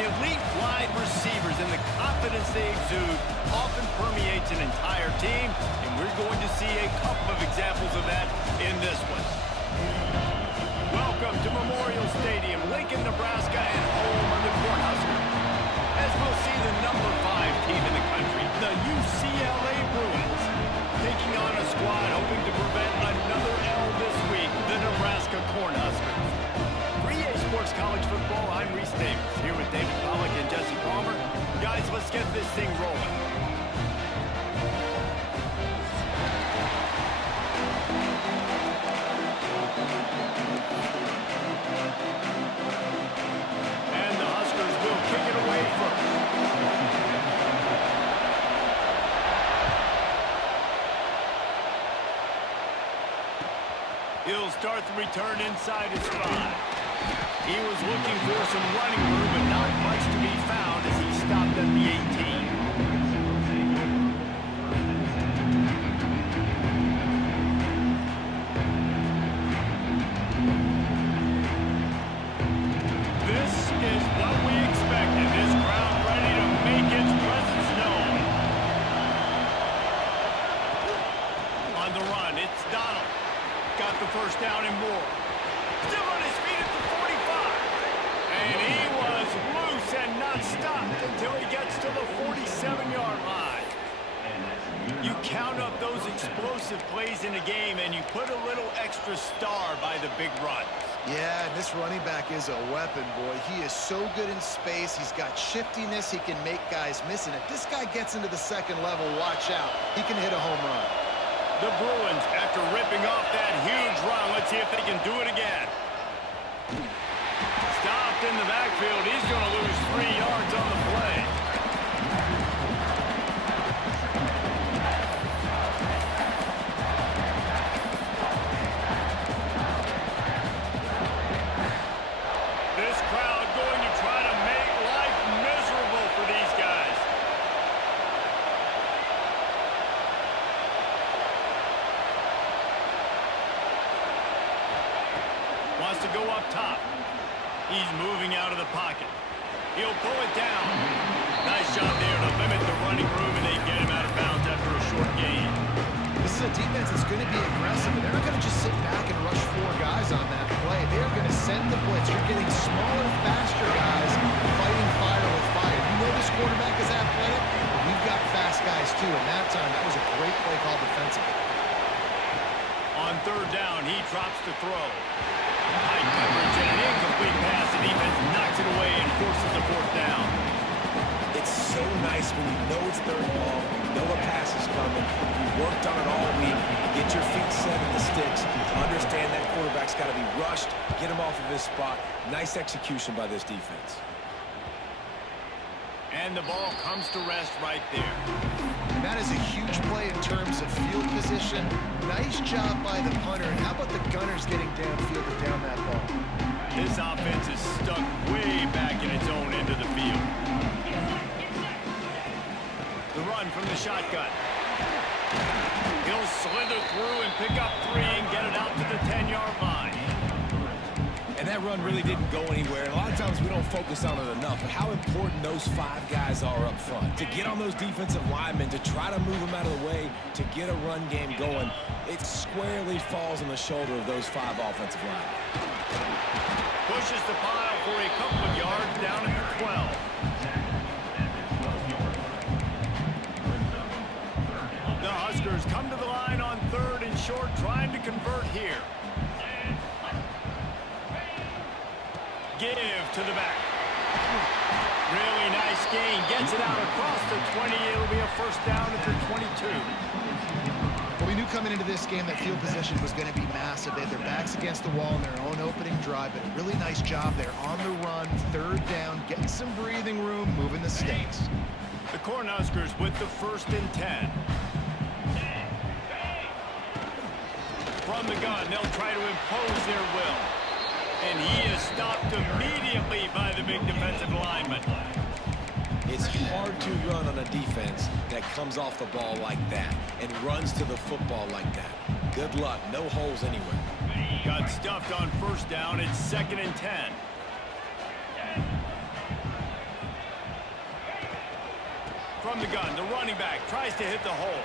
elite wide receivers and the confidence they exude often permeates an entire team, and we're going to see a couple of examples of that in this one. Welcome to Memorial Stadium, Lincoln, Nebraska, and home of the Cornhuskers. As we'll see the number 5 team in the country, the UCLA Bruins, taking on a squad hoping to prevent another L this week, the Nebraska Cornhuskers. 3A Sports College Football, I'm Reese Davis, here with David Pollack and Jesse Palmer. Guys, let's get this thing rolling. And the Huskers will kick it away first. He'll start the return inside his 5. He was looking for some running room, but not much to be found as he stopped at the 18. This is what we expected. This crowd ready to make its presence known. On the run, it's Donald. Got the first down and more. Still on his feet at the 45. And he was loose and not stopped until he gets to the 47-yard line. You count up those explosive plays in a game and you put a little extra star by the big runs. Yeah, and this running back is a weapon, boy. He is so good in space. He's got shiftiness. He can make guys miss. And if this guy gets into the second level, watch out. He can hit a home run. The Bruins, after ripping off that huge run, let's see if they can do it again. Stopped in the backfield. He's going to lose 3 yards on the play. This crowd going to try to make life miserable for these guys. Wants to go up top. He's moving out of the pocket. He'll pull it down. Nice job there to limit the running room, and they get him out of bounds after a short gain. This is a defense that's going to be aggressive, and they're not going to just sit back and rush 4 guys on that play. They're going to send the blitz. You're getting smaller, faster guys fighting fire with fire. You know this quarterback is athletic. We've got fast guys, too, and that time, that was a great play call defensively. On third down, he drops to throw. High coverage and an incomplete pass. The defense knocks it away and forces the 4th down. It's so nice when you know it's third ball, you know a pass is coming. You worked on it all week. Get your feet set at the sticks. Understand that quarterback's got to be rushed. Get him off of his spot. Nice execution by this defense. And the ball comes to rest right there. And that is a huge play in terms of field position. Nice job by the punter. And how about the Gunners getting downfield to down that ball? This offense is stuck way back in its own end of the field. The run from the shotgun. He'll slither through and pick up 3 and get it out to the 10-yard line. And that run really didn't go anywhere. And a lot of times we don't focus on it enough, but how important those 5 guys are up front. To get on those defensive linemen, to try to move them out of the way, to get a run game going, it squarely falls on the shoulder of those 5 offensive linemen. Pushes the pile for a couple of yards down at the 12. The Huskers come to the line on 3rd and short, trying to convert here. Give to the back. Really nice gain. Gets it out across the 20. It'll be a first down at the 22. Well, we knew coming into this game that field position was going to be massive. They had their backs against the wall in their own opening drive, but a really nice job there on the run, 3rd down, getting some breathing room, moving the stakes. The Cornhuskers with the 1st and 10. From the gun, they'll try to impose their will. And he is stopped immediately by the big defensive lineman. It's hard to run on a defense that comes off the ball like that and runs to the football like that. Good luck. No holes anywhere. Got stuffed on 1st down. It's 2nd and 10. from the gun. The running back tries to hit the hole.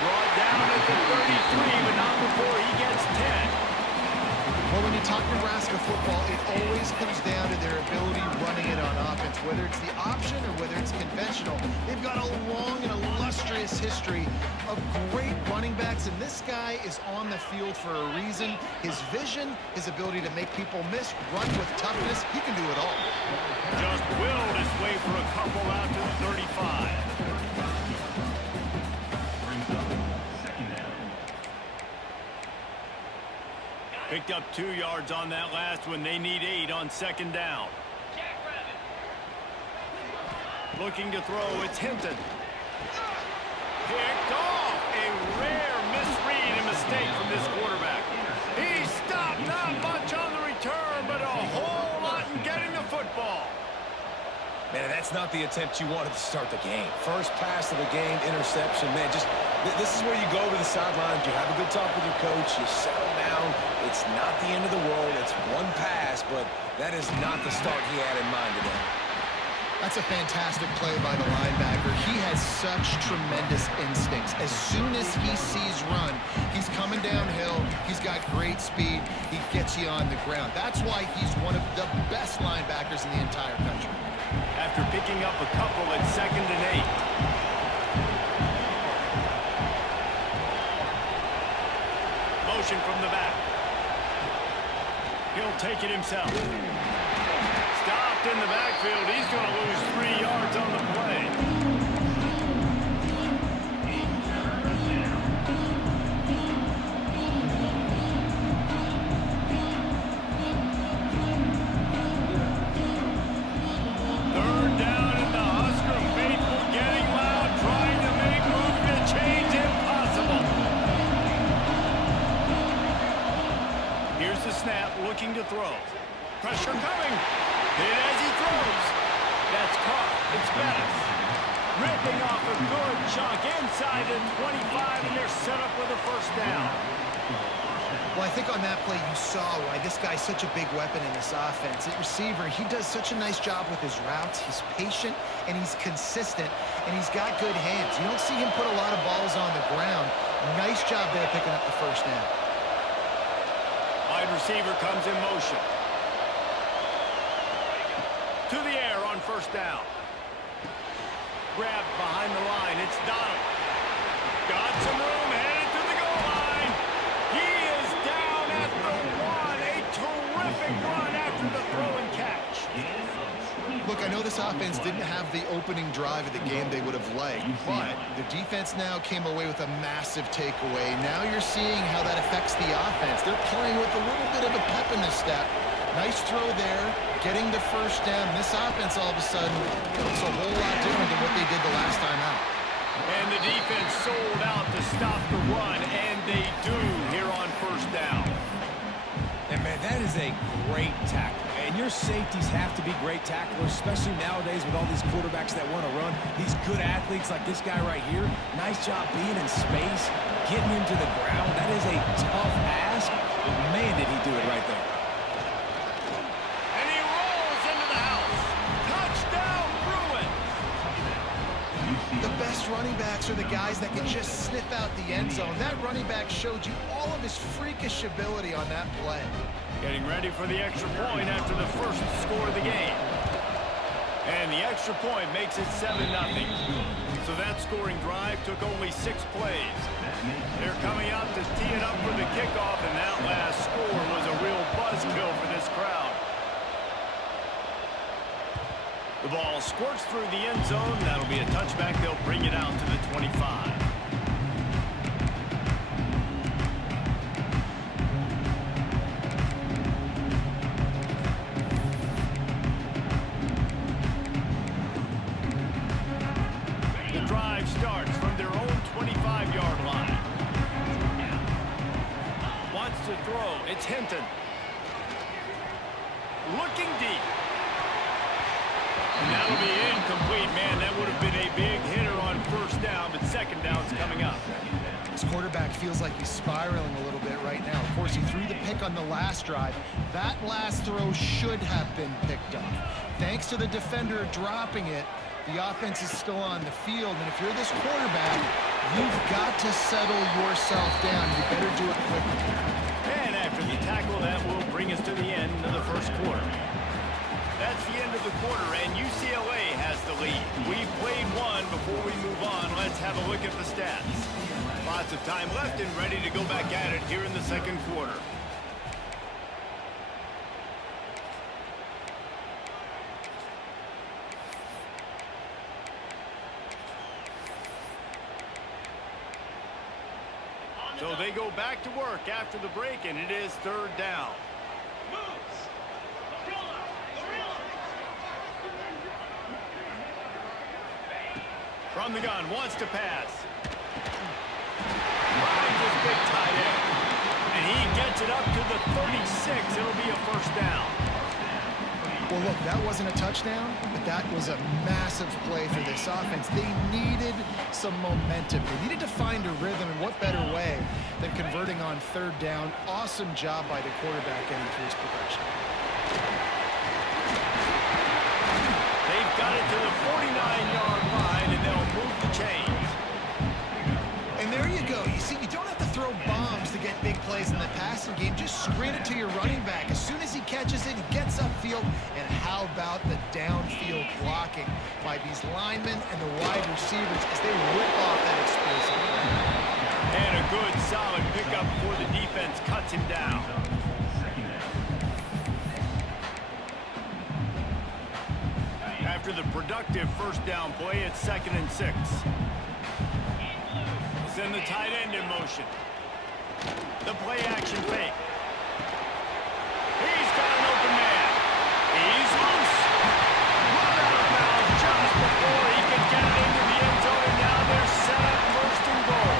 Brought down at the 33, but not before he gets 10. Well, when you talk Nebraska football, it always comes down to their ability running it on offense, whether it's the option or whether it's conventional. They've got a long and illustrious history of great running backs, and this guy is on the field for a reason. His vision, his ability to make people miss, run with toughness, he can do it all. Just willed his way for a couple out to the 35. Picked up 2 yards on that last one. They need 8 on second down. Looking to throw. It's Hinton. Picked off. A rare misread and mistake from this quarterback. He stopped. Not much on the return, but a whole lot in getting the football. Man, that's not the attempt you wanted to start the game. First pass of the game, interception. Man, just this is where you go to the sidelines. You have a good talk with your coach. You settle down. It's not the end of the world. It's one pass, but that is not the start he had in mind today. That's a fantastic play by the linebacker. He has such tremendous instincts. As soon as he sees run, he's coming downhill. He's got great speed. He gets you on the ground. That's why he's one of the best linebackers in the entire country. After picking up a couple at 2nd and 8. Motion from the back. He'll take it himself. Stopped in the backfield. He's going to lose 3 yards on the play. Third down in the Husker faithful getting loud, trying to make moving the change impossible. Here's the snap, looking to throw. Pressure coming. Hit as he throws. That's caught. It's Bettis. Ripping off a good chunk inside the 25, and they're set up with a first down. Well, I think on that play you saw why this guy's such a big weapon in this offense. At receiver, he does such a nice job with his routes. He's patient, and he's consistent, and he's got good hands. You don't see him put a lot of balls on the ground. Nice job there picking up the first down. Wide receiver comes in motion. To the air on first down. Grabbed behind the line. It's Donald. Got some room, headed to the goal line. He is down at the 1. A terrific run after the throw and catch. Look, I know this offense didn't have the opening drive of the game they would have liked, but the defense now came away with a massive takeaway. Now you're seeing how that affects the offense. They're playing with a little bit of a pep in the step. Nice throw there, getting the first down. This offense all of a sudden looks a whole lot different than what they did the last time out. And the defense sold out to stop the run, and they do here on first down. And, man, that is a great tackle. And your safeties have to be great tacklers, especially nowadays with all these quarterbacks that want to run. These good athletes like this guy right here, nice job being in space, getting him to the ground. That is a tough ask, but, man, did he do it right there. And he rolls into the house. Touchdown, Bruins. The best running backs are the guys that can just sniff out the end zone. That running back showed you all of his freakish ability on that play. Getting ready for the extra point after the first score of the game. And the extra point makes it 7-0. So that scoring drive took only 6 plays. They're coming out to tee it up for the kickoff, and that last score was a real buzzkill for this crowd. The ball squirts through the end zone. That'll be a touchback. They'll bring it out to the 25. The drive starts from their own 25-yard line. Wants to throw. It's Hinton. Looking deep. And that'll be incomplete, man. That would have been a big hitter on first down, but second down's coming up. This quarterback feels like he's spiraling a little bit right now. Of course, he threw the pick on the last drive. That last throw should have been picked up. Thanks to the defender dropping it, The offense is still on the field, and if you're this quarterback, you've got to settle yourself down. You better do it quickly. And after the tackle, that will bring us to the end of the first quarter. That's the end of the quarter, and UCLA has the lead. We've played one. Before we move on, let's have a look at the stats. Lots of time left and ready to go back at it here in the second quarter. So they go back to work after the break, and it is third down. From the gun, wants to pass. Finds his big tight end. And he gets it up to the 36. It'll be a first down. Well, look, that wasn't a touchdown, but that was a massive play for this offense. They needed some momentum. They needed to find a rhythm, and what better way than converting on third down. Awesome job by the quarterback getting through his progression. They've got it to the 49-yard line, and they'll move the chains. And there you go. You see, you don't have to throw bombs to get big plays in the passing game. Just screen it to your running back. As soon as he catches it, he gets upfield. And how about the downfield blocking by these linemen and the wide receivers as they rip off that explosive play. And a good, solid pickup before the defense cuts him down. After the productive first down play, it's 2nd and 6. Send the tight end in motion. The play action fake. He's got an open man. He's loose. Run out of bounds just before he can get it into the end zone, and now they're set up 1st and goal.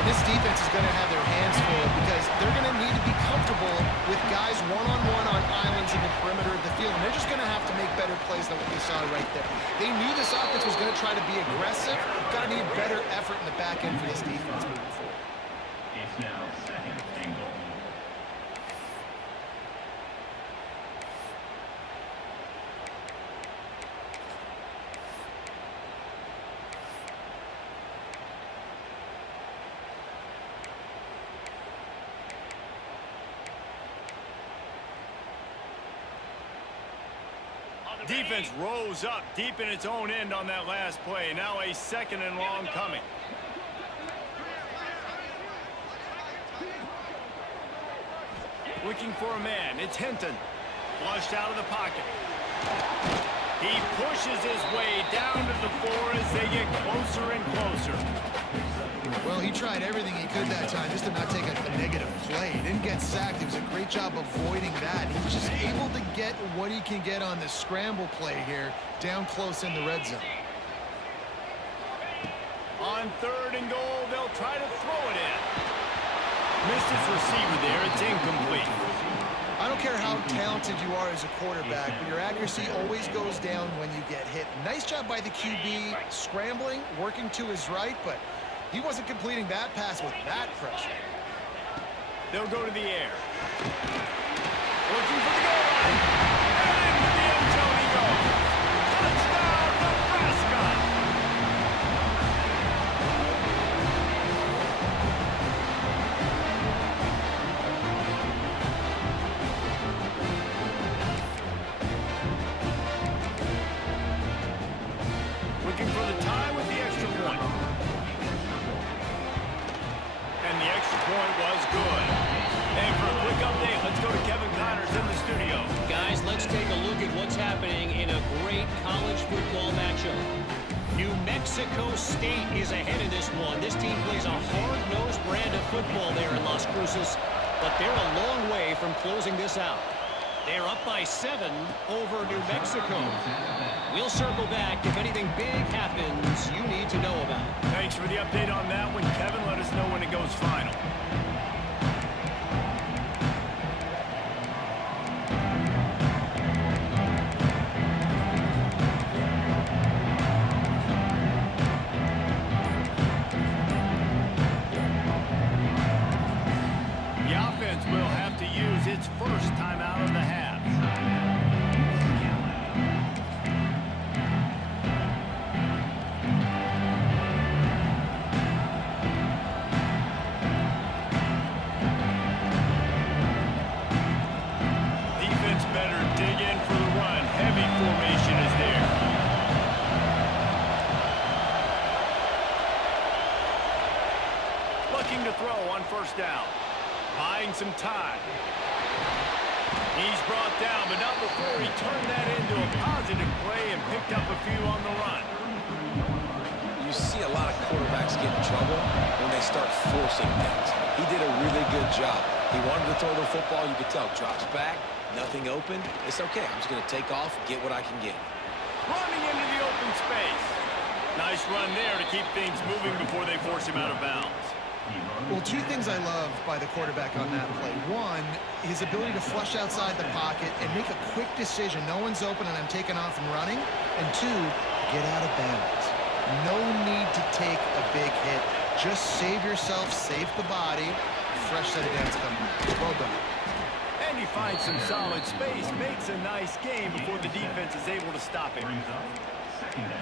And this defense is going to have their hands full because they're going to need to be comfortable with guys one-on-one on islands in the perimeter of the field, and they're just going to have to make better plays than what we saw right there. They knew this offense was going to try to be aggressive. Got to need better effort in the back end for this defense moving forward. It's now 2nd and goal. Defense rose up deep in its own end on that last play. Now a 2nd and long coming. Looking for a man. It's Hinton. Flushed out of the pocket. He pushes his way down to the 4 as they get closer and closer. Well, he tried everything he could that time just to not take a negative play. He didn't get sacked. It was a great job avoiding that. He was just able to get what he can get on the scramble play here, down close in the red zone. On 3rd and goal, they'll try to throw it in. Missed his receiver there. It's incomplete. I don't care how talented you are as a quarterback, but your accuracy always goes down when you get hit. Nice job by the QB scrambling, working to his right, but he wasn't completing that pass with that pressure. They'll go to the air. Looking for the goal line. And into the end zone he goes. Touchdown, Nebraska! Looking for the tie with the extra point. And the extra point was good. And for a quick update, let's go to Kevin Connors in the studio. Guys, let's take a look at what's happening in a great college football matchup. New Mexico State is ahead in this one. This team plays a hard-nosed brand of football there in Las Cruces, but they're a long way from closing this out. They're up by 7 over New Mexico. We'll circle back if anything big happens you need to know about. Thanks for the update on that one, Kevin. Let us know when it goes final. The offense will have to use its first timeout of the half. dig in for the run. Heavy formation is there. Looking to throw on first down. Buying some time. He's brought down, but not before he turned that into a positive play and picked up a few on the run. You see a lot of quarterbacks get in trouble when they start forcing things. He did a really good job. He wanted to throw the football. You could tell. Drops back, nothing open. It's okay. I'm just going to take off, get what I can get. Running into the open space. Nice run there to keep things moving before they force him out of bounds. Well, two things I love by the quarterback on that play. One, his ability to flush outside the pocket and make a quick decision. No one's open and I'm taking off and running. And two, get out of bounds. No need to take a big hit. Just save yourself, save the body. Fresh set of downs coming. Well done. And he finds some solid space, makes a nice game before the defense is able to stop him.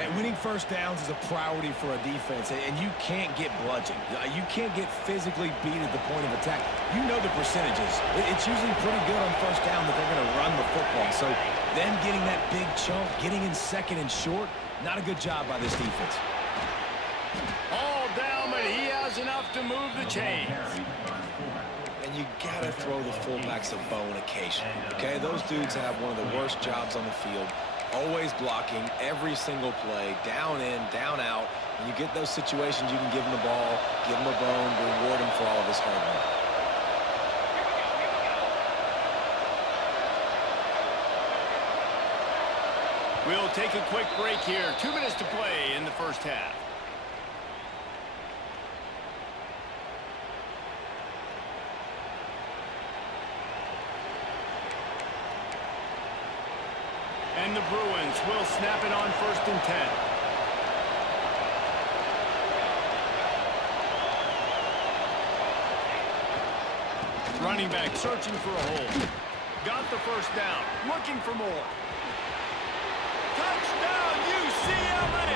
And winning first downs is a priority for a defense, and you can't get bludgeoned. You can't get physically beat at the point of attack. You know the percentages. It's usually pretty good on first down that they're going to run the football. So then getting that big chunk, getting in second and short, not a good job by this defense. All down, but he has enough to move the chains. And you got to throw the fullbacks a bone occasionally, okay? Those dudes have one of the worst jobs on the field. Always blocking every single play, down in, down out. When you get those situations, you can give him the ball, give him a bone, reward him for all of his hard work. We'll take a quick break here. 2 minutes to play in the first half. And the Bruins will snap it on 1st and 10. Running back searching for a hole. Got the first down. Looking for more. Touchdown, UCLA!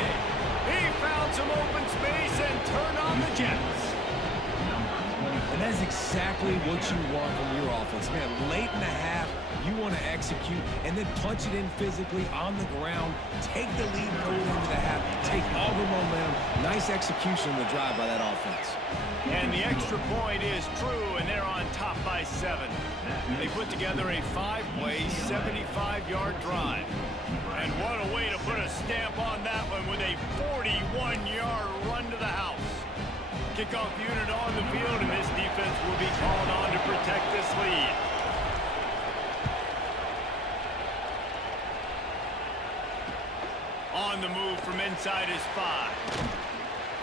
He found some open space and turned on the Jets. And that's exactly what you want from your offense. Man, late in the half, you want to execute and then punch it in physically on the ground, take the lead going into the half, take all the momentum. Nice execution on the drive by that offense. And the extra point is true, and they're on top by 7. They put together a 5-play, 75-yard drive. And what a way to put a stamp on that one with a 41-yard run to the house. Kickoff unit on the field, and this defense will be called on to protect this lead. On the move from inside his 5.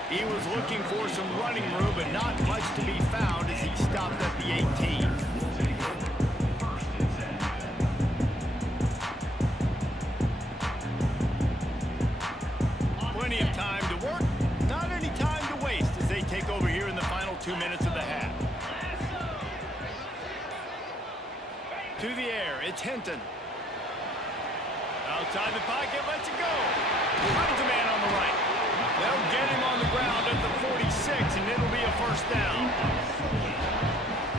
He was looking for some running room, but not much to be found as he stopped at the 18. Plenty of time to work, not any time to waste as they take over here in the final 2 minutes of the half. To the air, it's Hinton. Outside the pocket, lets it go. Finds a man on the right. They'll get him on the ground at the 46, and it'll be a first down.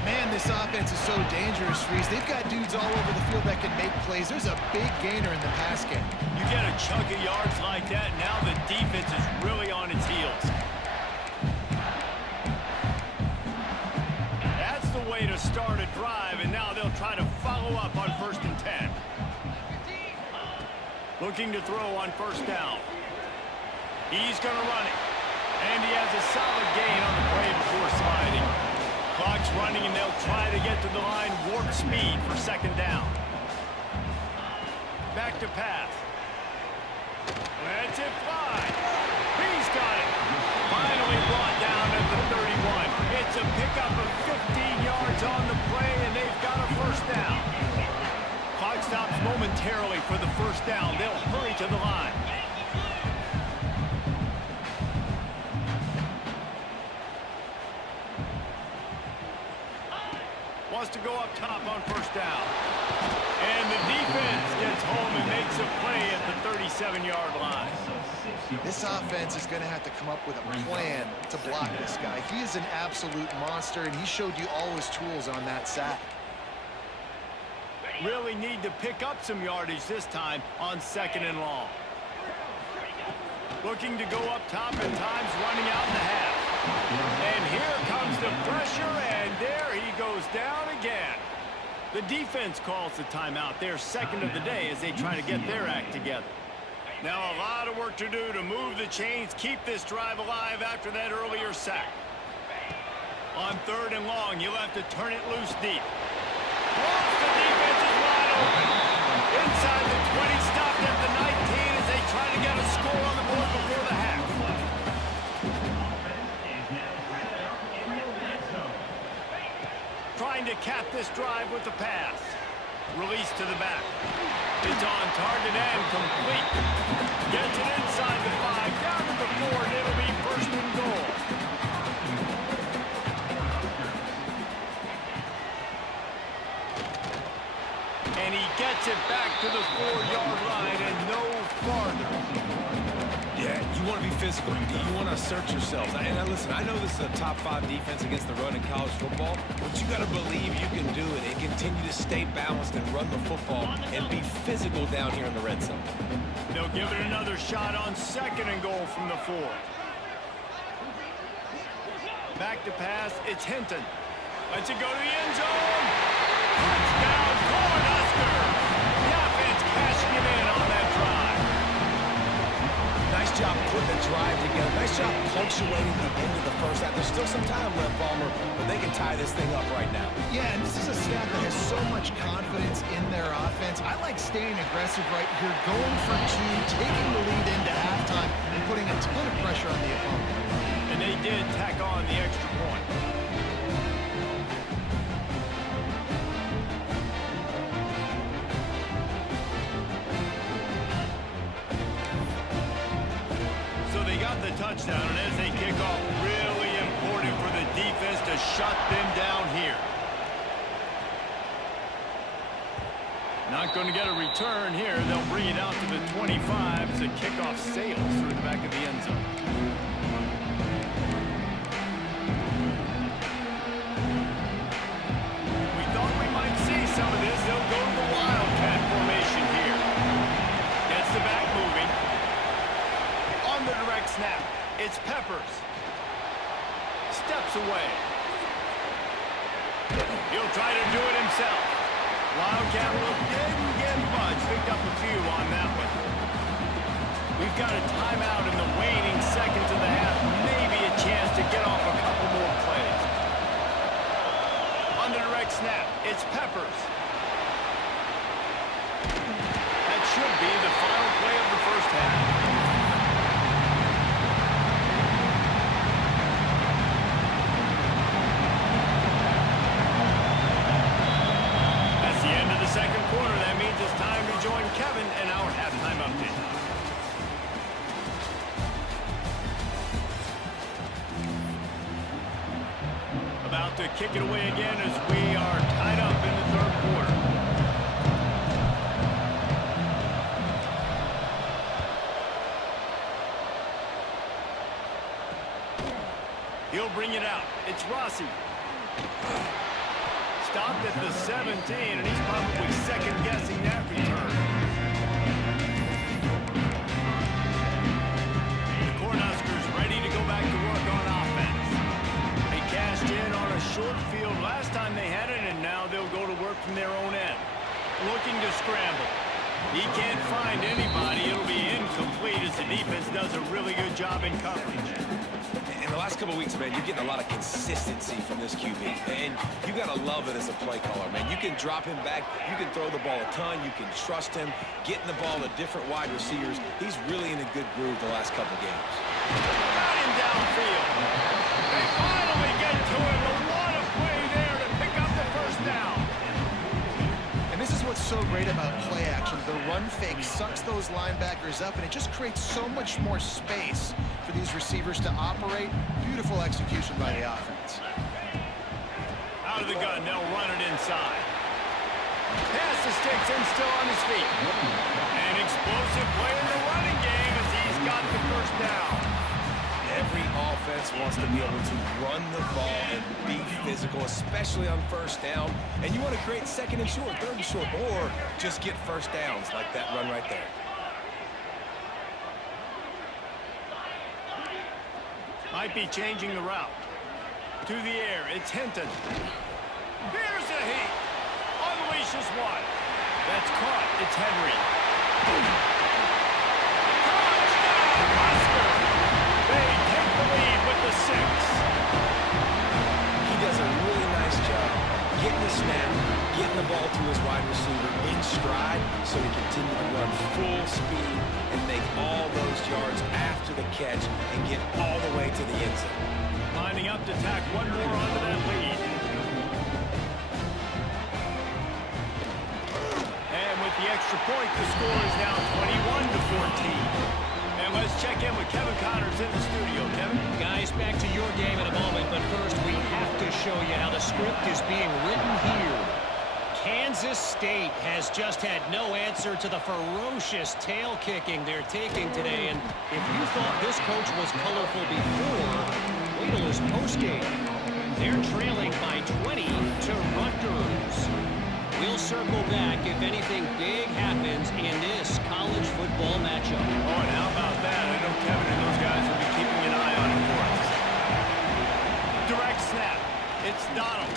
Man, this offense is so dangerous, Reese. They've got dudes all over the field that can make plays. There's a big gainer in the pass game. You get a chunk of yards like that, now the defense is really on its heels. That's the way to start a drive, and now they'll try to follow up on 1st and 10. Looking to throw on first down. He's going to run it. And he has a solid gain on the play before sliding. Clock's running, and they'll try to get to the line warp speed for 2nd down. Back to pass. Let's it fly. He's got it. Finally brought down at the 31. It's a pickup of 15 yards on the play, and they've got a first down. Clock stops momentarily for the first down. They'll hurry to the line. Wants to go up top on first down. And the defense gets home and makes a play at the 37-yard line. This offense is going to have to come up with a plan to block this guy. He is an absolute monster, and he showed you all his tools on that sack. really need to pick up some yardage this time on 2nd and long. Looking to go up top at times, running out in the half. And here comes the pressure, and there he goes down again. The defense calls the timeout, their 2nd of the day, as they try to get their act together. Now a lot of work to do to move the chains, keep this drive alive after that earlier sack. On 3rd and long, you'll have to turn it loose deep. Once the defense is wide open. Inside the 20, stopped at the 19 as they try to get a score on the board before the half. Trying to cap this drive with the pass. Release to the back. It's on target and complete. Gets it inside the 5, down to the 4, and it'll be 1st and goal. And he gets it back to the 4-yard line and no farther. Yeah, you want to be physical. You want to assert yourselves. And listen, I know this is a top 5 defense against the run in college football, but you got to believe you can do it and continue to stay balanced and run the football and be physical down here in the red zone. They'll give it another shot on 2nd and goal from the 4. Back to pass, it's Hinton. Lets it go to the end zone. Touchdown, Cornhusker. The offense cashing it in on that drive. Nice job putting the drive together. Nice job punctuating the end of the first half. There's still some time left, Palmer, but they can tie this thing up right now. Yeah, and this is a staff that has so much confidence in their offense. I like staying aggressive right here, going for 2, taking the lead into halftime, and putting a ton of pressure on the opponent. And they did tack on the extra point. The touchdown, and as they kick off, really important for the defense to shut them down here. Not going to get a return here. They'll bring it out to the 25 as the kickoff sails through the back of the end zone. We thought we might see some of this. They'll go to the Wildcat formation here. Gets the back moving. On the direct snap, it's Peppers. Steps away. He'll try to do it himself. Wildcat look didn't get much. Picked up a few on that one. We've got a timeout in the waning seconds of the half. Maybe a chance to get off a couple more plays. On the direct snap, it's Peppers. That should be the final play of the first half. Second quarter, that means it's time to join Kevin and our halftime update. About to kick it away again as we are tied up in the 3rd quarter. He'll bring it out. It's Rossi. Stopped at the 17, and he's probably second-guessing that return. The Cornhuskers ready to go back to work on offense. They cashed in on a short field last time they had it, and now they'll go to work from their own end. Looking to scramble. He can't find anybody. It'll be incomplete as the defense does a really good job in coverage. In the last couple of weeks, man, you're getting a lot of consistency from this QB, and you got to love it as a play caller, man. You can drop him back, you can throw the ball a ton, you can trust him, getting the ball to different wide receivers. He's really in a good groove the last couple of games. Got him downfield. They finally get to him, but what a play there to pick up the first down. And this is what's so great about play action. The run fake sucks those linebackers up, and it just creates so much more space for these receivers to operate. Beautiful execution by the offense. Out of the gun, they'll run it inside. Pass the sticks and still on his feet. An explosive play in the running game as he's got the first down. Every offense wants to be able to run the ball and be physical, especially on first down. And you want to create second and short, third and short, or just get first downs like that run right there. Might be changing the route. To the air, it's Hinton. Here's a heat. Unleashes one. That's caught. It's Henry. Touchdown, Oscar. They take the lead with the 6. He does a really nice job getting the snap, getting the ball to his wide receiver in stride so he continue to run full speed and make all those yards after the catch and get all the way to the end zone. Lining up to tack one more onto that lead. And with the extra point, the score is now 21-14. And let's check in with Kevin Connors in the studio. Kevin? Guys, back to your game in a moment, but first we have to show you how the script is being written here. Kansas State has just had no answer to the ferocious tail kicking they're taking today. And if you thought this coach was colorful before, wait till his postgame. They're trailing by 20 to Rutgers. We'll circle back if anything big happens in this college football matchup. Oh, and how about that? I know Kevin and those guys will be keeping an eye on it for us. Direct snap. It's Donald.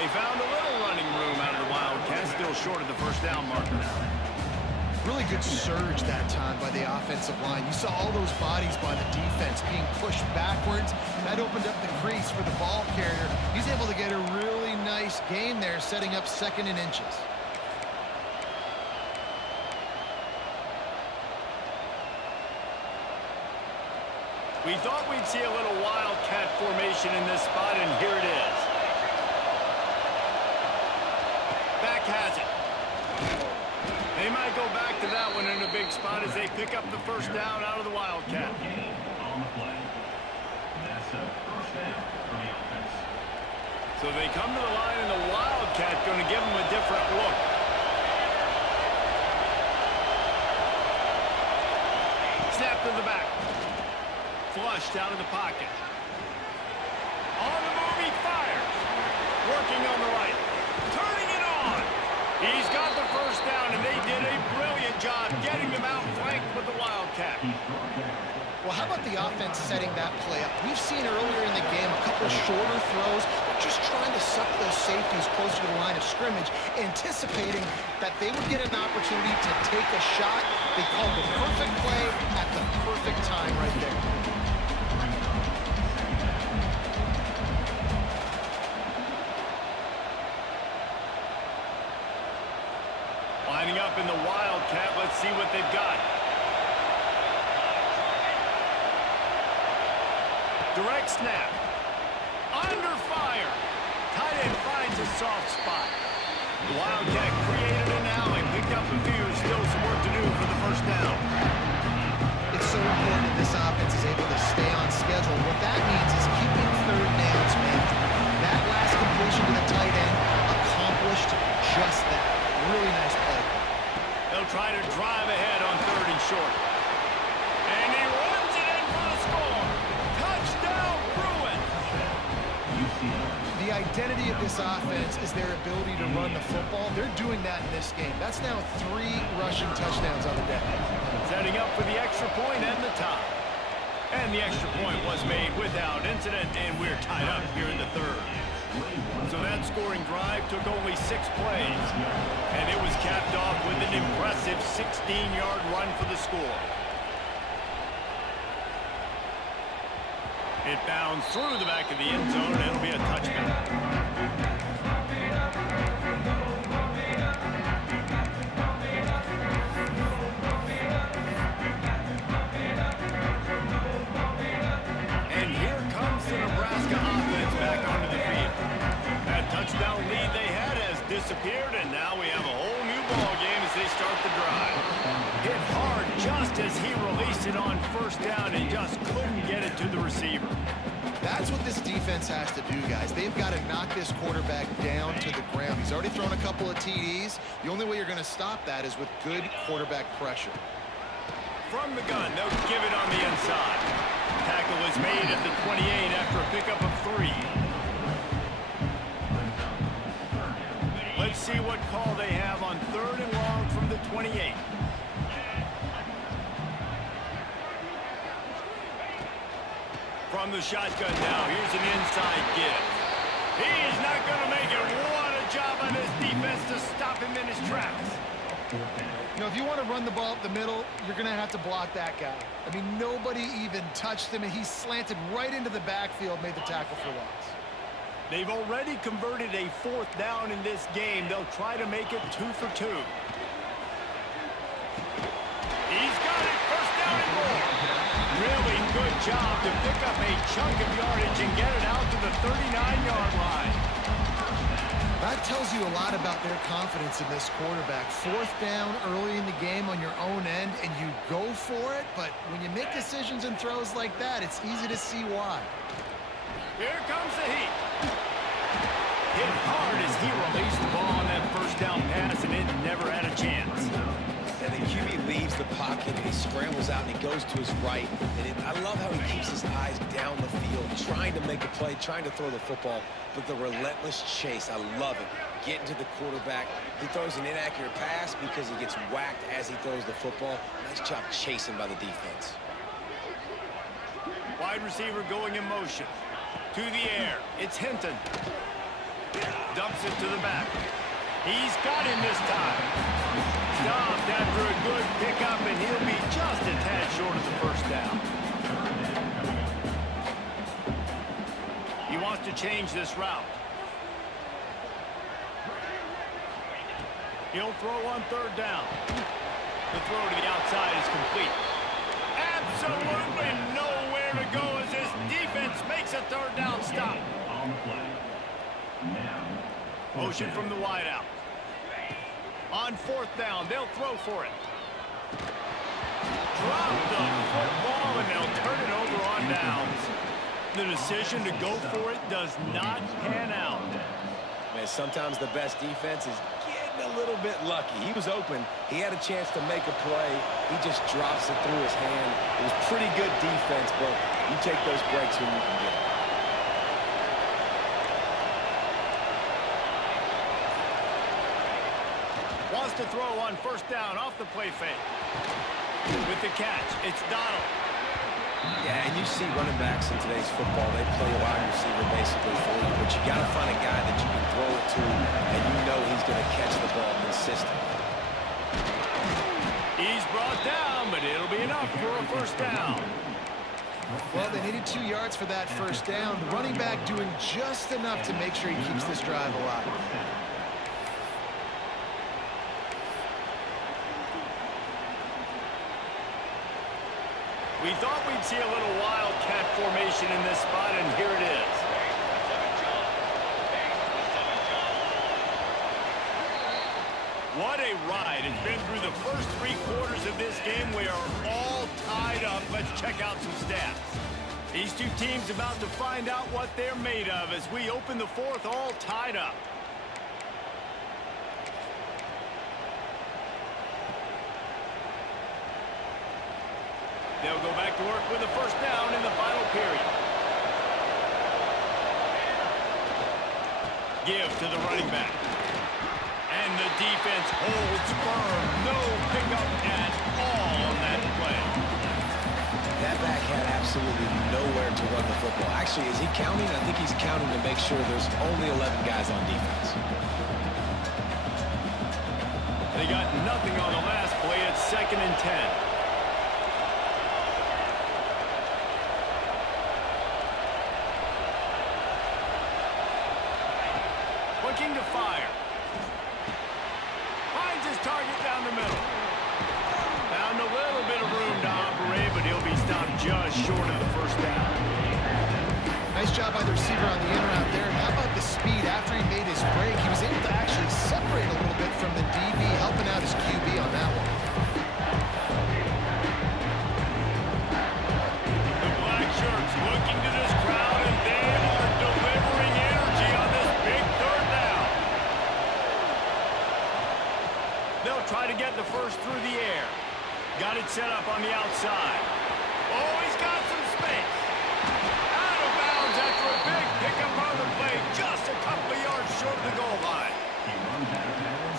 They found a little running room out of the Wildcats, still short of the first down marker. Really good surge that time by the offensive line. You saw all those bodies by the defense being pushed backwards. That opened up the crease for the ball carrier. He's able to get a really nice gain there, setting up 2nd and inches. We thought we'd see a little Wildcat formation in this spot, and here it is. Back has it. They might go back to that one in a big spot as they pick up the first down out of the Wildcat. On the play. That's a first down for the offense. So they come to the line, and the Wildcat going to give them a different look. Snap to the back. Flushed out of the pocket. On the move, he fires. Working on the right. Turning it on. He's got the first down, and they did a brilliant job getting him out flanked with the Wildcat. Well, how about the offense setting that play up? We've seen earlier in the game a couple shorter throws. They're just trying to suck those safeties closer to the line of scrimmage, anticipating that they would get an opportunity to take a shot. They called the perfect play at the perfect time right there. Lining up in the Wildcat. Let's see what they've got. Direct snap. Under fire. Tight end finds a soft spot. The Wildcat created an alley. Picked up a few. Still some work to do for the first down. It's so important that this offense is able to stay on schedule. What that means is keeping 3rd downs, man. That last completion to the tight end accomplished just that. Really nice play. They'll try to drive ahead on 3rd and short. And he runs it in for the score. Touchdown, Bruins. The identity of this offense is their ability to run the football. They're doing that in this game. That's now 3 rushing touchdowns on the day. Setting up for the extra point and the tie. And the extra point was made without incident, and we're tied up here in the 3rd. So that scoring drive took only 6 plays, and it was capped off with an impressive 16-yard run for the score. It bounds through the back of the end zone, and it'll be a touchback. And here comes the Nebraska offense back onto the field. That touchdown lead they had has disappeared, and now we have a whole new ball game as they start the drive. Hit hard just as he released it on first down and just couldn't get it to the receiver. That's what this defense has to do, guys. They've got to knock this quarterback down to the ground. He's already thrown a couple of TDs. The only way you're going to stop that is with good quarterback pressure. From the gun, they'll give it on the inside. Tackle is made at the 28 after a pickup of 3. Let's see what call they have on 3rd and long from the 28. From the shotgun now, here's an inside give. He's not going to make it. What a job on this defense to stop him in his tracks. You know, if you want to run the ball up the middle, you're going to have to block that guy. I mean, nobody even touched him, and he slanted right into the backfield, made the tackle for loss. They've already converted a 4th down in this game. They'll try to make it 2 for 2. He's got it. First down and more. Really good job to pick up a chunk of yardage and get it out to the 39-yard line. That tells you a lot about their confidence in this quarterback. 4th down early in the game on your own end, and you go for it, but when you make decisions and throws like that, it's easy to see why. Here comes the heat. Hit hard as he released the ball on that first down pass, and it never had a chance. And the QB leaves the pocket, and he scrambles out, and he goes to his right. And I love how he keeps his eyes down the field, trying to make a play, trying to throw the football, but the relentless chase, I love it. Getting to the quarterback. He throws an inaccurate pass because he gets whacked as he throws the football. Nice job chasing by the defense. Wide receiver going in motion. To the air. It's Hinton. Dumps it to the back. He's got him this time. Stopped after a good pickup, and he'll be just a tad short of the first down. He wants to change this route. He'll throw on 3rd down. The throw to the outside is complete. Absolutely nowhere to go as this defense makes a 3rd down stop. On the play. Now. Motion from the wideout. On 4th down, they'll throw for it. Drop the football, and they'll turn it over on downs. The decision to go for it does not pan out. Man, sometimes the best defense is getting a little bit lucky. He was open. He had a chance to make a play. He just drops it through his hand. It was pretty good defense, but you take those breaks when you can get them. Wants to throw on 1st down off the play fake. With the catch, it's Donald. Yeah, and you see running backs in today's football, they play a wide receiver basically for you, but you got to find a guy that you can throw it to, and you know he's going to catch the ball consistently. He's brought down, but it'll be enough for a 1st down. Well, they needed 2 yards for that 1st down. The running back doing just enough to make sure he keeps this drive alive. We thought we'd see a little wildcat formation in this spot, and here it is. What a ride. It's been through the first 3 quarters of this game. We are all tied up. Let's check out some stats. These two teams about to find out what they're made of as we open the 4th all tied up. They'll go back to work with a 1st down in the final period. Give to the running back. And the defense holds firm. No pickup at all on that play. That back had absolutely nowhere to run the football. Actually, is he counting? I think he's counting to make sure there's only 11 guys on defense. They got nothing on the last play. It's 2nd and 10. Looking to fire. Finds his target down the middle. Found a little bit of room to operate, but he'll be stopped just short of the 1st down. Nice job by the receiver on the in route there. And how about the speed after he made his break? He was able to actually separate a little bit from the DB, helping out his QB on that one. The black shirts looking to this crowd, and they are delivering energy on this big 3rd down. They'll try to get the 1st through the air. Got it set up on the outside. Oh, he's got some space. Out of bounds after a big pickup on the play, just a couple of yards short of the goal line.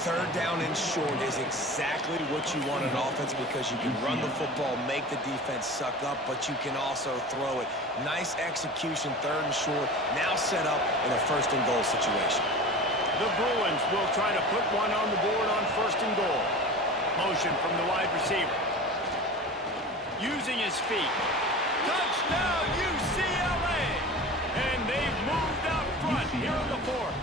Third down and short is exactly what you want in offense because you can run the football, make the defense suck up, but you can also throw it. Nice execution, third and short, now set up in a first and goal situation. The Bruins will try to put one on the board on first and goal. Motion from the wide receiver. Using his feet. Touchdown, UCLA! And they've moved out front here in the fourth.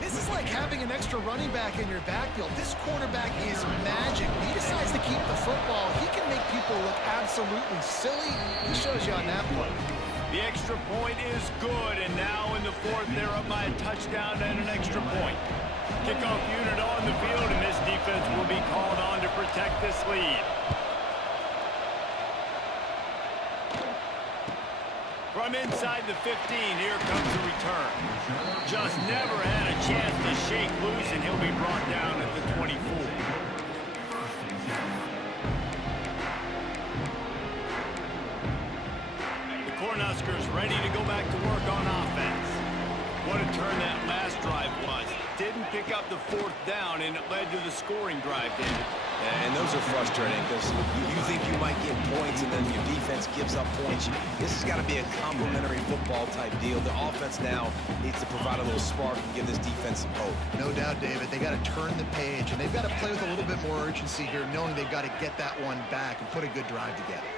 This is like having an extra running back in your backfield. This quarterback is magic. He decides to keep the football. He can make people look absolutely silly. He shows you on that play. The extra point is good, and now in the fourth, they're up by a touchdown and an extra point. Kickoff unit on the field, and this defense will be called on to protect this lead. From inside the 15, here comes the return. Just never had a chance to shake loose, and he'll be brought down at the 24. The Cornhuskers ready to go back to work on offense. What a turn that last drive was. Didn't pick up the fourth down, and it led to the scoring drive, David. And those are frustrating because you think you might get points and then your defense gives up points. This has got to be a complementary football type deal. The offense now needs to provide a little spark and give this defense some hope. No doubt, David. They got to turn the page, and they've got to play with a little bit more urgency here, knowing they've got to get that one back and put a good drive together.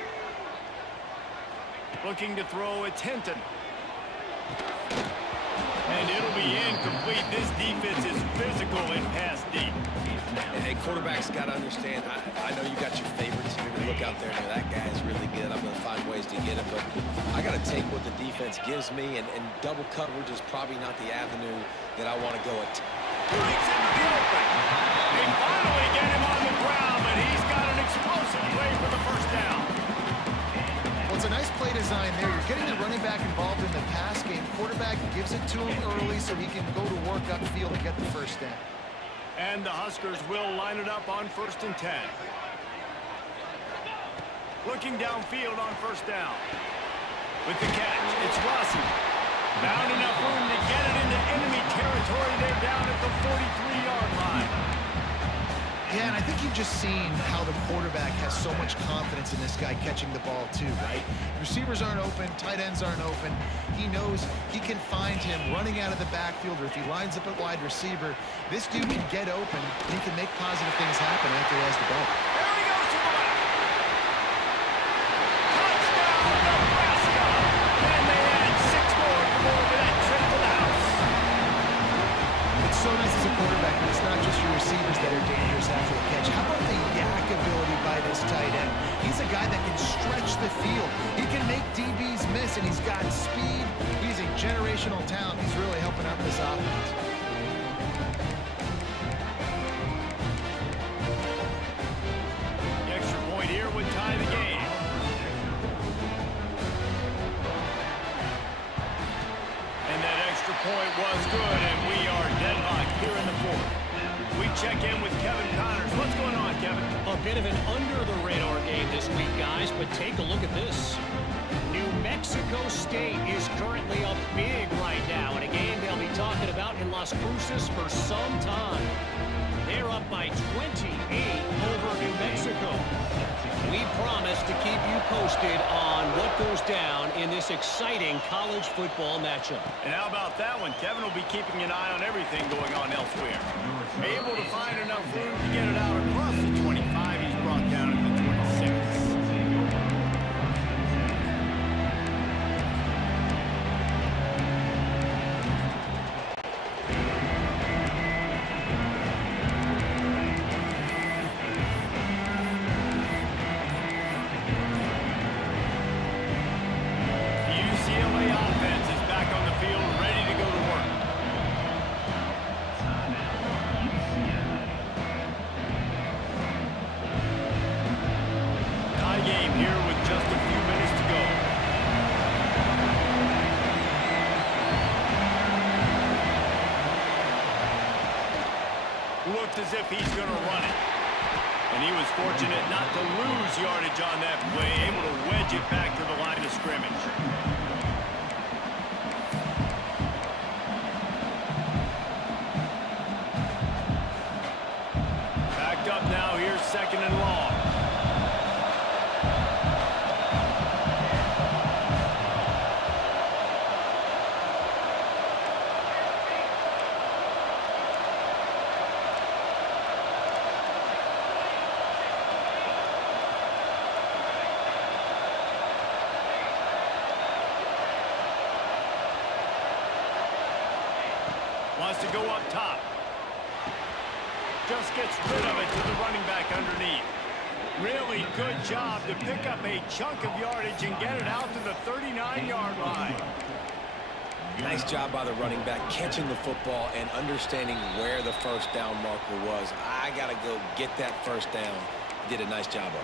Looking to throw, it's Hinton. And it'll be incomplete. This defense is physical and pass deep. Hey, quarterbacks got to understand, I know you got your favorites. You're going to look out there and go, that guy's really good. I'm going to find ways to get it. But I got to take what the defense gives me, and double coverage is probably not the avenue that I want to go at. Breaks into the open. They finally get him on the ground, but he's got an explosive play for the first down. Well, it's a nice play design there. You're getting the running back involved in the pass game. Quarterback gives it to him early so he can go to work upfield and get the first down. And the Huskers will line it up on 1st and 10. Looking downfield on first down. With the catch, it's Rossi. Found enough room to get it into enemy territory. They're down at the 43-yard line. Yeah, and I think you've just seen how the quarterback has so much confidence in this guy catching the ball too, right? Receivers aren't open, tight ends aren't open. He knows he can find him running out of the backfield, or if he lines up at wide receiver, this dude can get open. He can make positive things happen after he has the ball. There he goes to the left. Touchdown, Nebraska! And they add 6 more for that trip to the house. It's so nice as a quarterback, but it's not just your receivers that are dangerous after the catch. How about the yak ability by this tight end? He's a guy that can stretch the field. He can make DBs miss, and he's got speed. He's a generational talent. He's really helping out this offense. The extra point here would tie the game. And that extra point was good, and we are deadlocked here in the fourth. We check in with Kevin Connors. What's going on, Kevin? A bit of an under-the-radar game this week, guys, but take a look at this. New Mexico State is currently up big right now in a game they'll be talking about in Las Cruces for some time. They're up by 28 over New Mexico. We promise to keep you posted on what goes down in this exciting college football matchup. And how about that one? Kevin will be keeping an eye on everything going on elsewhere. Able to find enough room to get it out across the 25. He's brought down at the 26. As if he's going to run it. And he was fortunate not to lose yardage on that play, able to wedge it back to the line of scrimmage. Backed up now, here's 2nd and long. Wants to go up top. Just gets rid of it to the running back underneath. Really good job to pick up a chunk of yardage and get it out to the 39-yard line. Nice job by the running back catching the football and understanding where the first down marker was. I got to go get that first down. Did a nice job of it.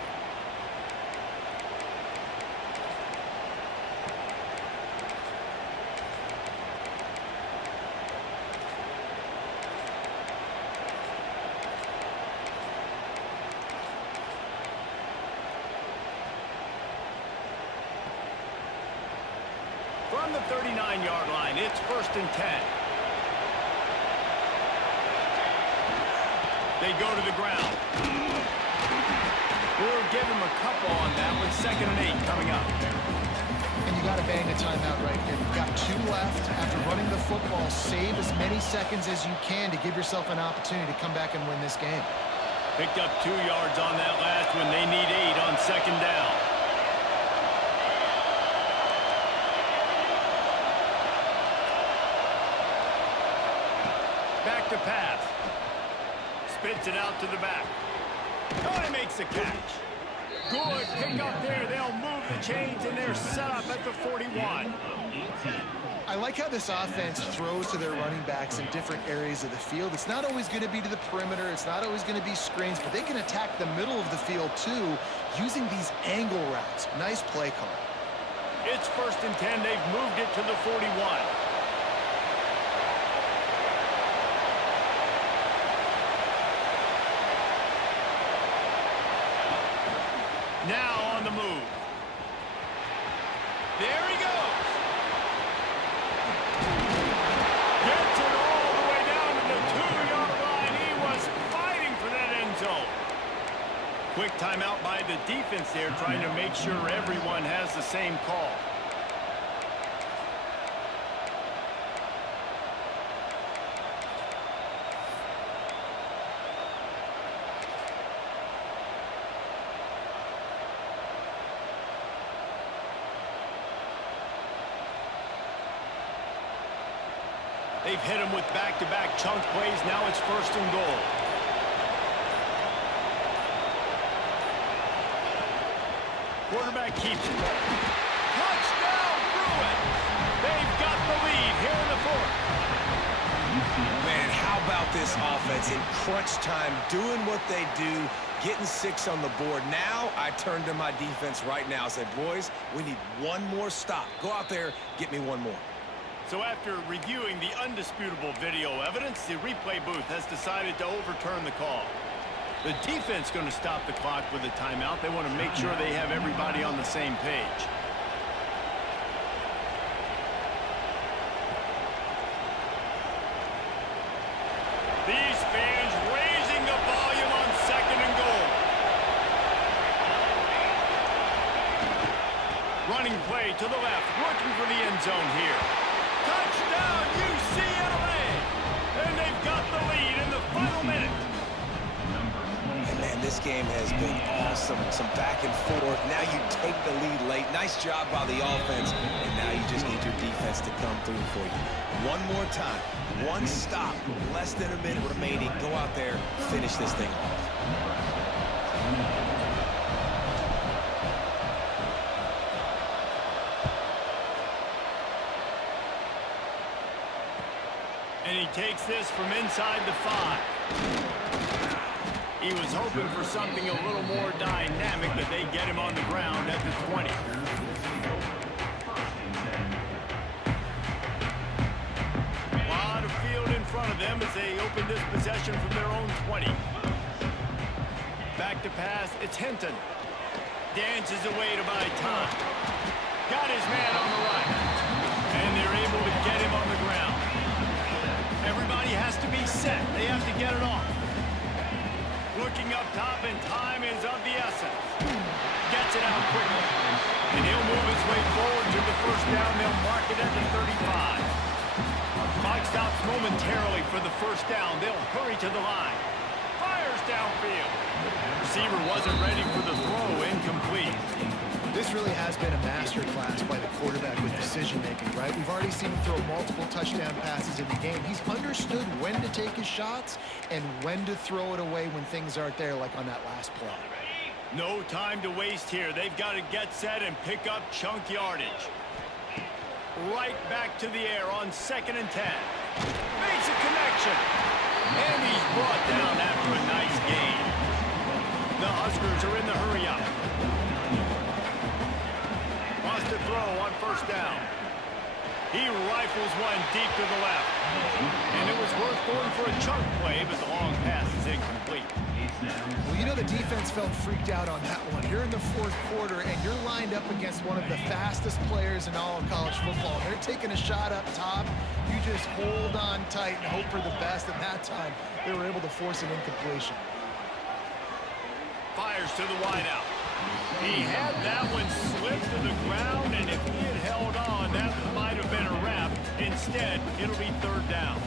From the 39-yard line, it's 1st and 10. They go to the ground. We'll give him a couple on that with 2nd and 8 coming up. And you got to bang a timeout right here. You've got 2 left. After running the football, save as many seconds as you can to give yourself an opportunity to come back and win this game. Picked up 2 yards on that last one. They need 8 on 2nd down. Back to pass. Spits it out to the back. Oh, he makes the catch. Good pick up there. They'll move the chains, and they're set up at the 41. I like how this offense throws to their running backs in different areas of the field. It's not always going to be to the perimeter. It's not always going to be screens, but they can attack the middle of the field, too, using these angle routes. Nice play call. It's 1st and 10. They've moved it to the 41. Now on the move. There he goes. Gets it all the way down to the 2-yard line. He was fighting for that end zone. Quick timeout by the defense there, trying to make sure everyone has the same call. They've hit him with back-to-back chunk plays. Now it's 1st and goal. Quarterback keeps it. Touchdown, Bruins! They've got the lead here in the 4th. Man, how about this offense in crunch time, doing what they do, getting 6 on the board. Now I turn to my defense right now and said, boys, we need one more stop. Go out there, get me one more. So after reviewing the undisputable video evidence, the replay booth has decided to overturn the call. The defense going to stop the clock with a timeout. They want to make sure they have everybody on the same page. These fans raising the volume on 2nd and goal. Running play to the left, looking for the end zone here. Touchdown, UCLA! And they've got the lead in the final minute. And man, this game has been awesome. Some back and forth. Now you take the lead late. Nice job by the offense. And now you just need your defense to come through for you. One more time. One stop. Less than a minute remaining. Go out there, finish this thing off. And he takes this from inside the 5. He was hoping for something a little more dynamic, but they get him on the ground at the 20. A lot of field in front of them as they open this possession from their own 20. Back back to pass. It's Hinton. Dances away to buy time. Got his man on the right. And they're able to get him on the ground. Everybody has to be set. They have to get it off. Looking up top, and time is of the essence. Gets it out quickly. And he'll move his way forward to the first down. They'll mark it at the 35. Clock stops momentarily for the first down. They'll hurry to the line. Fires downfield. Receiver wasn't ready for the throw. Incomplete. This really has been a master class by the quarterback with decision-making, right? We've already seen him throw multiple touchdown passes in the game. He's understood when to take his shots and when to throw it away when things aren't there, like on that last play. No time to waste here. They've got to get set and pick up chunk yardage. Right back to the air on 2nd and 10. Makes a connection. And he's brought down after a nice gain. The Huskers are in the hurry-up. Wants to throw on first down. He rifles one deep to the left. And it was worth going for a chunk play, but the long pass is incomplete. Well, you know the defense felt freaked out on that one. You're in the fourth quarter, and you're lined up against one of the fastest players in all of college football. They're taking a shot up top. You just hold on tight and hope for the best. And that time, they were able to force an incompletion. Fires to the wideout. He had that one slip to the ground, and if he had held on, that might have been a wrap. Instead, it'll be 3rd down.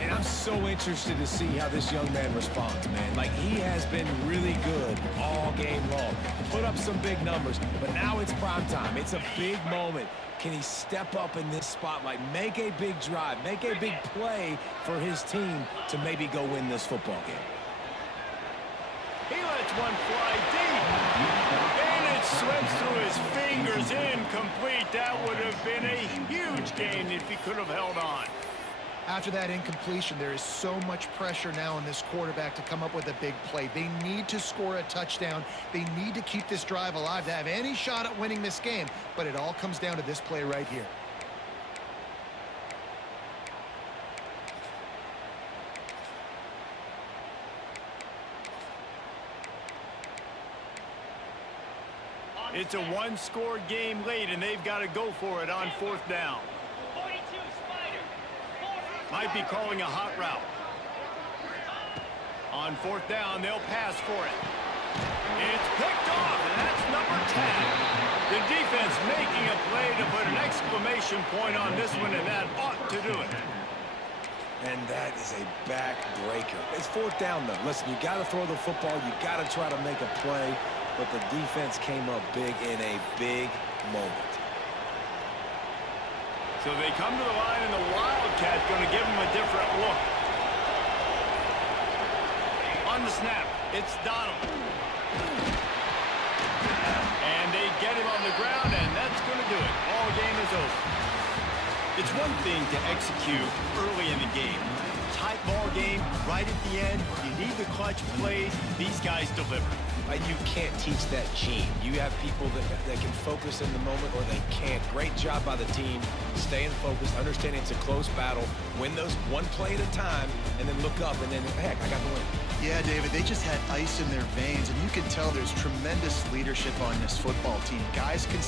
And I'm so interested to see how this young man responds, man. Like, he has been really good all game long. Put up some big numbers, but now it's prime time. It's a big moment. Can he step up in this spotlight, make a big drive, make a big play for his team to maybe go win this football game? He lets one fly deep. And it slips through his fingers. Incomplete. That would have been a huge gain if he could have held on. After that incompletion, there is so much pressure now on this quarterback to come up with a big play. They need to score a touchdown. They need to keep this drive alive to have any shot at winning this game. But it all comes down to this play right here. It's a one-score game late, and they've got to go for it on 4th down. Might be calling a hot route. On 4th down, they'll pass for it. It's picked off, and that's number 10. The defense making a play to put an exclamation point on this one, and that ought to do it. And that is a back-breaker. It's 4th down, though. Listen, you got to throw the football. You got to try to make a play. But the defense came up big in a big moment. So they come to the line, and the Wildcats going to give them a different look. On the snap, it's Donald. And they get him on the ground, and that's going to do it. Ball game is over. It's one thing to execute early in the game. Tight ball game, right at the end. You need the clutch plays. These guys deliver. You can't teach that gene. You have people that can focus in the moment, or they can't. Great job by the team, staying focused, understanding it's a close battle, win those one play at a time, and then look up, and then, heck, I got the win. Yeah, David, they just had ice in their veins, and you can tell there's tremendous leadership on this football team. Guys can